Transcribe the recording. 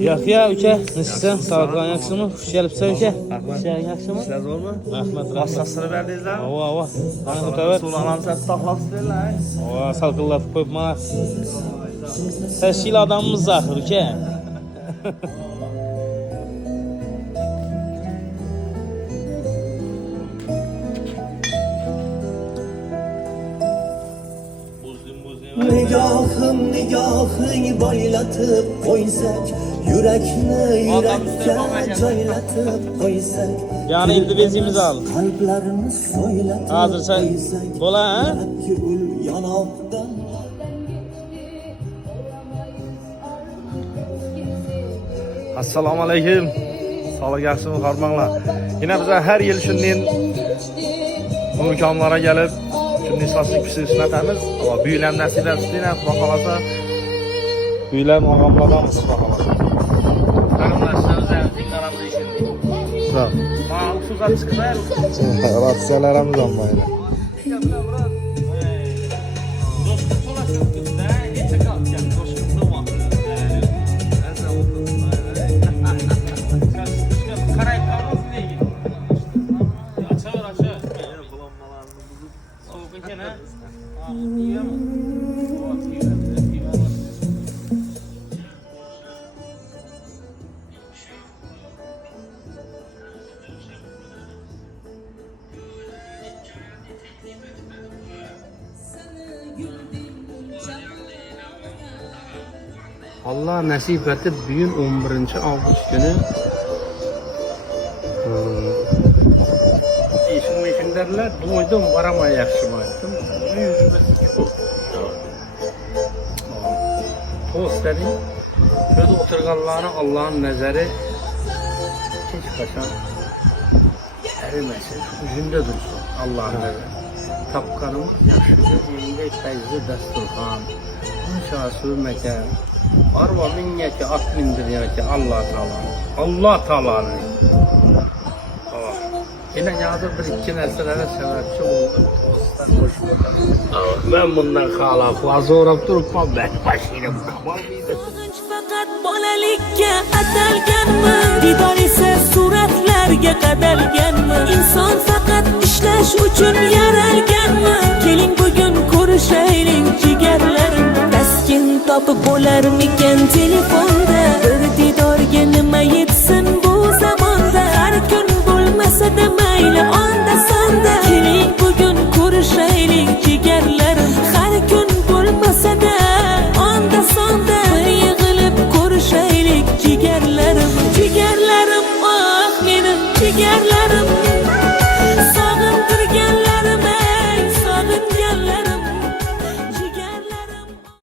Yaxya uka, nasılsın? Sağlıklan yaxşımı? Xush kelibsan uka. Rahmat. Yaxşımı? Sizlar zo'rmi? Rahmat. Massasini berdingizlarmi? Ava. Qani o'taver. Suvlarni saqlabsizlar. Ava, salqillatib qo'yibman. Tashkil odamimiz axir uka. Nigahı boylatıp koysak, yürekne yürekке joylatıp koysak, Yani endi bezimizni al. kalplarimiz soylatıp Hozircha bo'la, ha? gül yanakdan. Assalomu alaykum. Sog'lik yaxshimi qarmanglar. Yine bize her yil shunday mukamlara gelip shunday sochlik pishirib ishlatamiz. Ama büyülem nasib etsin, Xudo xolasa büyülem og'amlardan Xudo xolasa. Qaramlashlarimiz ham Sağ. Ma, usullar chiqmaydi. Ratsiyalarimiz olmaydi. Allah nasip etib bugün 11 avgust günü eşimlerler doydum varamay yaxşımı aytdım. Tost dedim. Şöyle oturganlarına Allah'ın nazarı hiç kaçan erimesin. Yüzünde dursun Allah'ın nazarı. Tapkanımız yaşıdı elinde feyzi desturkan. Şahsı mekan. Arva minneti at mindiriyeti Allah Teala. Allah Teala'nın. Yine yazır bir iki nesillere sebepçi oldu. Ben bundan halafla zorab durupman ben başıyla kamal mıydı? Fakat bolalikka atalganmi? Didor esa suratlarga qadalganmi? Inson faqat ishlash uchun yaralganmi? Keling bugun ko'rishaylik jigarlarim. Taskin topib bo'larmikan?